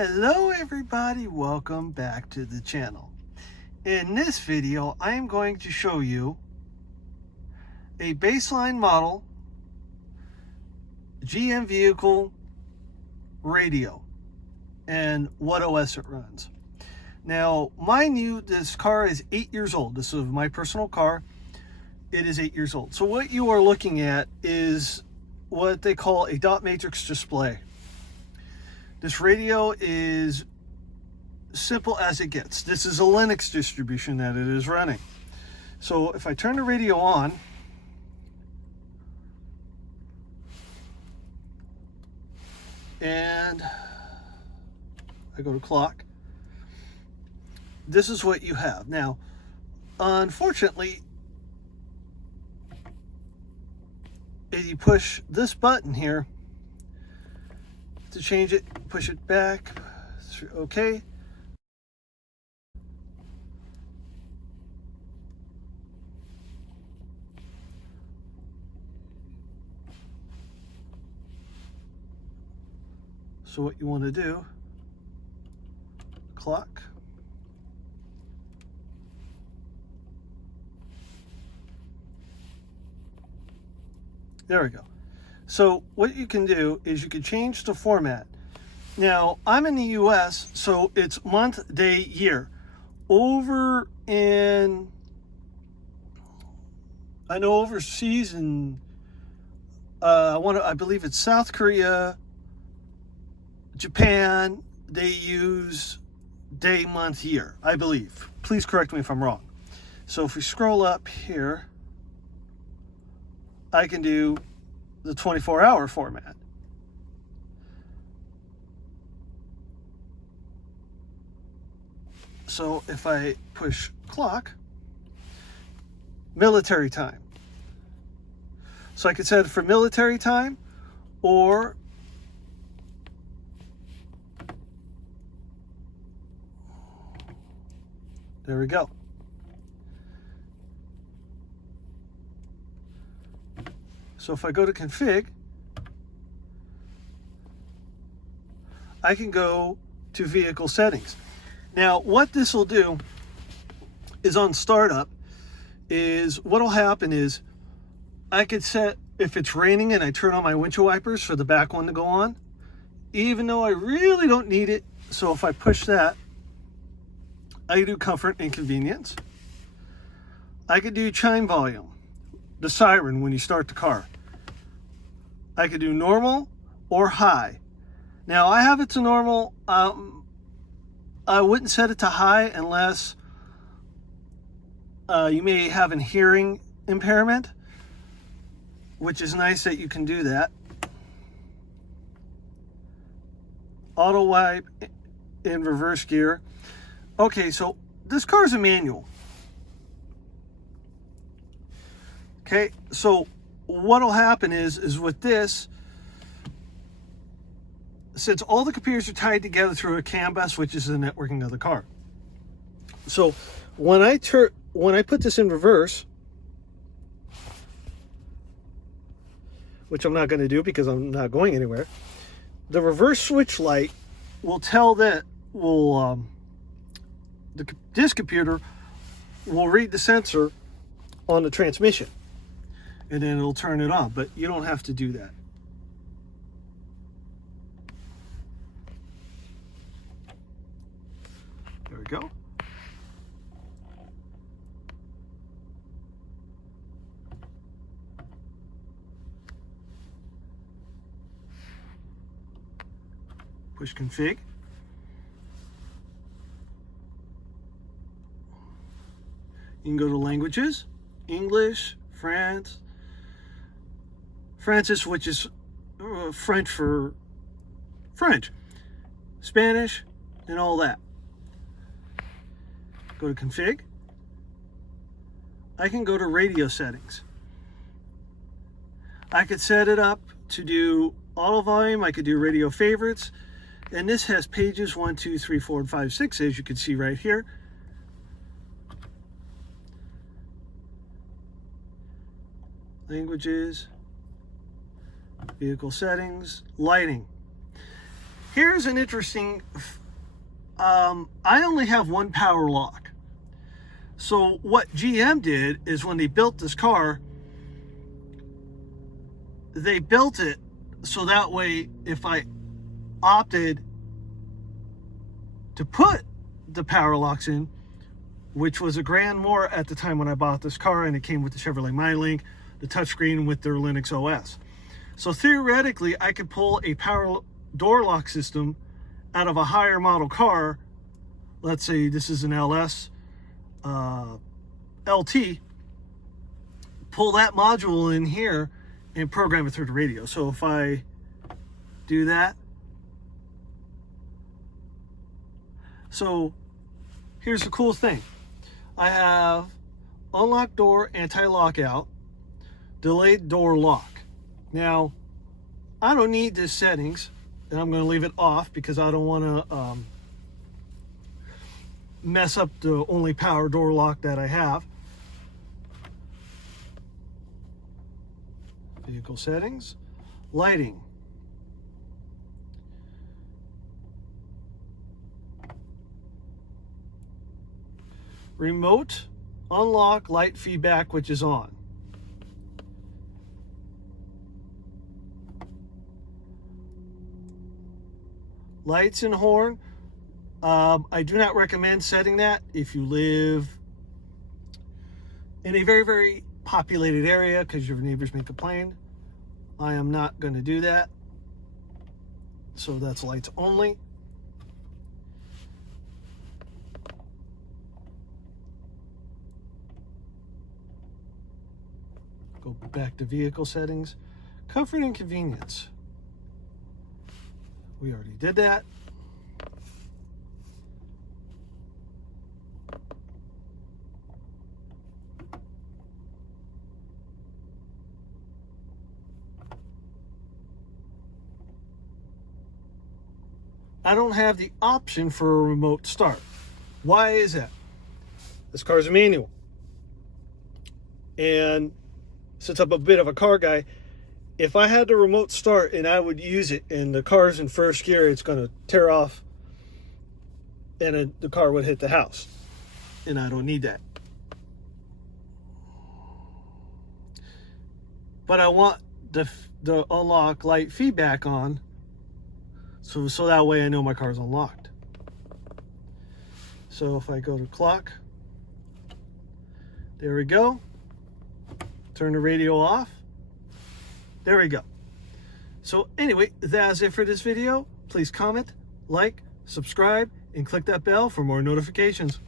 Hello everybody, welcome back to the channel. In this video, I am going to show you a baseline model GM vehicle radio and what OS it runs. Now, mind you, this car is 8 years old. This is my personal car. It is 8 years old. So what you are looking at is what they call a dot matrix display. This radio is simple as it gets. This is a Linux distribution that it is running. So if I turn the radio on, and I go to clock, this is what you have. Now, unfortunately, if you push this button here to change it, push it back, okay. So what you want to do, clock, there we go. So what you can do is you can change the format. Now, I'm in the US, so it's month, day, year. Over in, I know overseas in, I believe it's South Korea, Japan, they use day, month, year, I believe. Please correct me if I'm wrong. So if we scroll up here, I can do the 24-hour format. So if I push clock, military time. So I could set it for military time, or there we go. So if I go to config, I can go to vehicle settings. Now, what this will do is on startup is what'll happen is I could set, if it's raining and I turn on my windshield wipers for the back one to go on, even though I really don't need it. So if I push that, I do comfort and convenience. I could do chime volume, the siren when you start the car. I could do normal or high. Now I have it to normal. I wouldn't set it to high unless you may have a hearing impairment, which is nice that you can do that. Auto wipe in reverse gear. Okay, so this car is a manual. Okay, so what'll happen is with this, since all the computers are tied together through a CAN bus, which is the networking of the car. So when I put this in reverse, which I'm not going to do because I'm not going anywhere, the reverse switch light will tell that this computer will read the sensor on the transmission, and then it'll turn it on, but you don't have to do that. There we go. Push config. You can go to languages, English, Francis, which is French for French, Spanish, and all that. Go to config. I can go to radio settings. I could set it up to do auto volume. I could do radio favorites. And this has pages 1, 2, 3, 4, and 5, 6, as you can see right here. Languages, vehicle settings, lighting. here's an interesting, I only have one power lock. So what GM did is when they built this car, they built it so that way if I opted to put the power locks in, which was $1,000 more at the time when I bought this car, and it came with the Chevrolet MyLink, the touchscreen with their Linux OS. So theoretically, I could pull a power door lock system out of a higher model car. Let's say this is an LS LT, pull that module in here and program it through the radio. So if I do that, so here's the cool thing. I have unlock door, anti-lockout, delayed door lock. Now, I don't need this settings, and I'm going to leave it off because I don't want to mess up the only power door lock that I have. Vehicle settings, lighting. Remote unlock light feedback, which is on. Lights and horn. I do not recommend setting that if you live in a very, very populated area because your neighbors may complain. I am not going to do that. So that's lights only. Go back to vehicle settings. Comfort and convenience. We already did that. I don't have the option for a remote start. Why is that? This car's a manual. And since I'm a bit of a car guy, if I had the remote start and I would use it and the car's in first gear, it's going to tear off and the car would hit the house. And I don't need that. But I want the unlock light feedback on so that way I know my car's unlocked. So if I go to clock, there we go. Turn the radio off. There we go. So anyway, that's it for this video. Please comment, like, subscribe, and click that bell for more notifications.